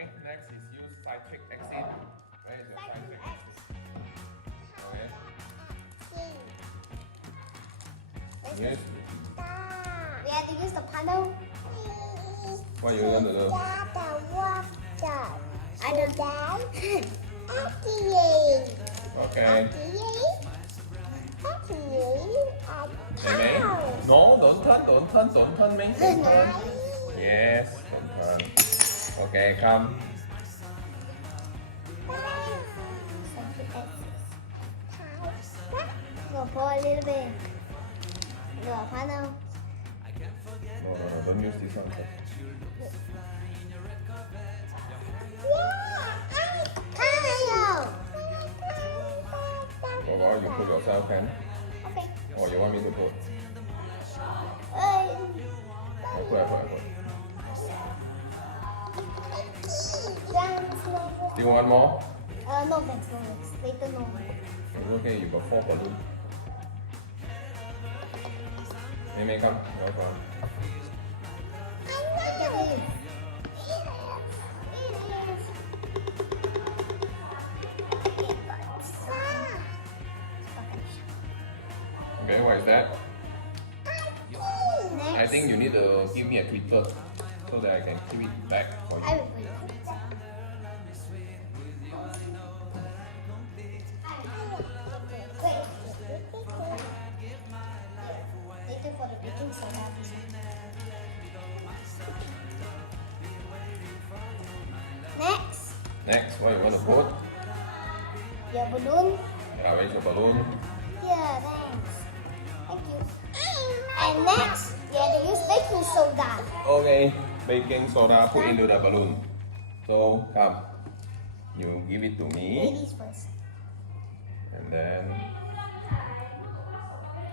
Okay, next is use citric acid. Where is your citric acid? Okay. Yes. We have to use the paddle. What you want to do? I don't Okay. Mei. No, don't turn, Mei. Don't turn. Yes, don't turn. Okay, come. Go pour a little bit. The paddle. No, don't use this one. Or you put yourself, can? Okay. Or you want me to put? Uh, I put. Do you want more? no thanks, no thanks. Later no. It's okay, you got 4 balloons. Mei, come. Your turn. Okay, what is that? I think you need to give me a tweeter so that I can keep it back for you. I will put it. Later for the baking soda. Next, what you want to put? Your balloon. Where's your balloon? Yeah, thanks. Thank you. And next, we have to use baking soda. Okay, baking soda put into the balloon. So come, you give it to me, Ladies first. and then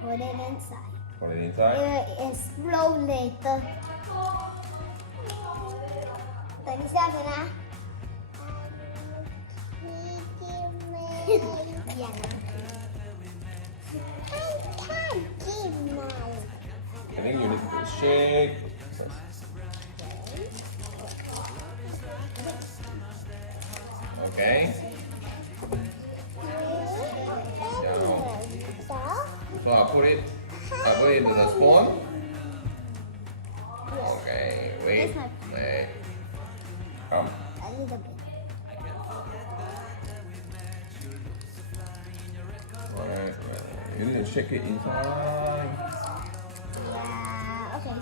Put it inside. put it inside. It will explode later. 等一下，先啊。演啊。I think you need to shake. Okay. So I put it into the spoon. Okay, wait. Come. A little bit. Right. You need to shake it inside. Yeah. Okay,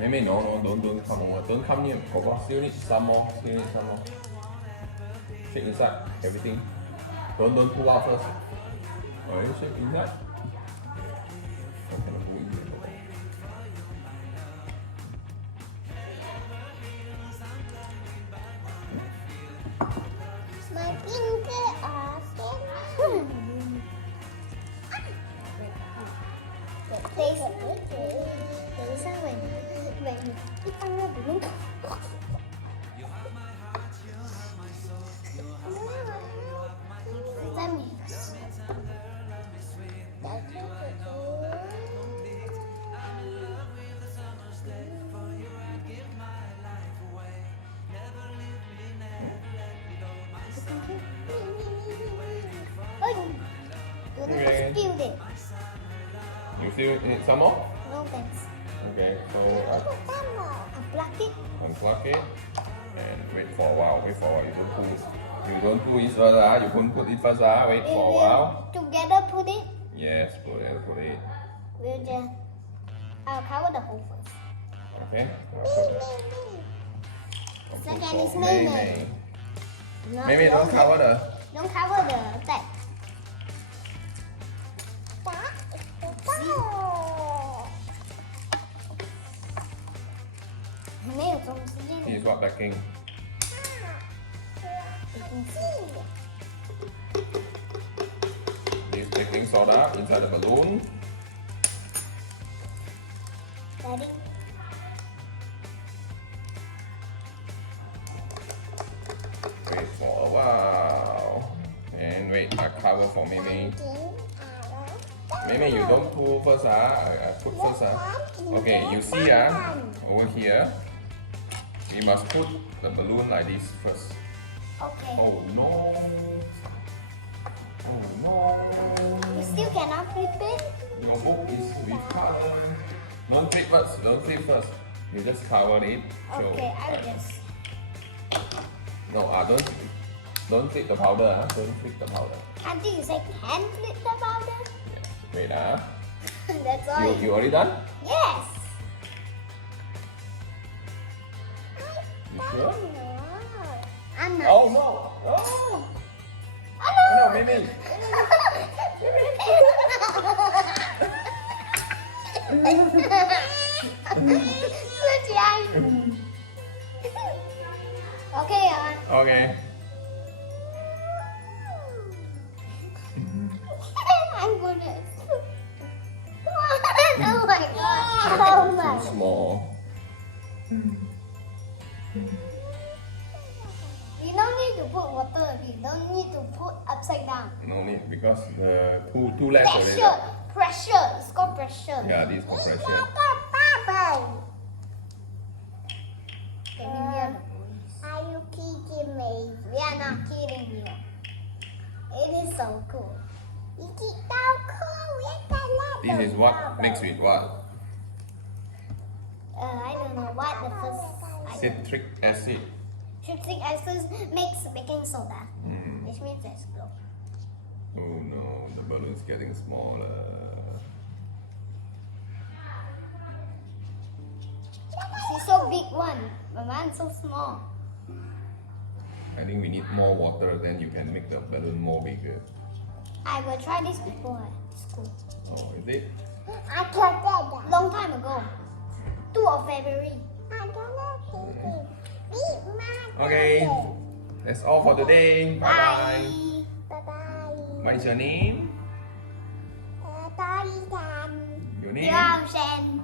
Maybe no, don't come over. Don't come near. Go. Still need some more. Shake inside everything. Don't pull out first. Alright, shake inside. Okay, pull in here. My finger are等一下，喂，一放那不用。再抿。Okay. Spilled it. You still need some more? No thanks. Okay, so Unplug it. unplug it and wait for a while. You don't pull it first. You couldn't put it first. Wait for a while. Together put it. Yes, put it. We'll just. I'll cover the hole first. Okay. Second is Mei. Maybe don't cover the. Don't cover the back. This is what backing. This baking soda inside the balloon. Ready? Wait for a while. And wait, I cover for Mimi. Mimi, you don't pull first. I put first. Okay, you see over here. We must put the balloon like this first. Okay. Oh no. Oh no. You still cannot flip it? Your book is with color. Don't flip first. Don't flip first. You just cover it. Okay, I will just. No, don't flip the powder. Huh? Don't flip the powder. Auntie, you say can flip the powder? Yeah. Wait, That's all. You already done? Yes. You sure? I'm not. Oh no! Oh! Oh no! No, Mimi! Okay, Okay. I'm gonna. Oh my god! Oh my! Too small. You don't need to put water. You don't need to put upside down. No need because the too less already. Pressure, pressure. It's called pressure. Yeah, this is for pressure. Can you hear the voice? Are you kidding me? We are not kidding you. It is so cool. It is so cool. This is what mixed with what? I don't know what the first. Citric acid. Citric acid makes baking soda, which means it's glow. Oh no, the balloon is getting smaller. She's so big one, but mine's so small. I think we need more water, then you can make the balloon more bigger. I will try this before school. Oh, is it? I tried that long time ago. 2 of February. Okay, that's all for today. Bye bye. Bye bye. What is your name? Your name? Yao Shen.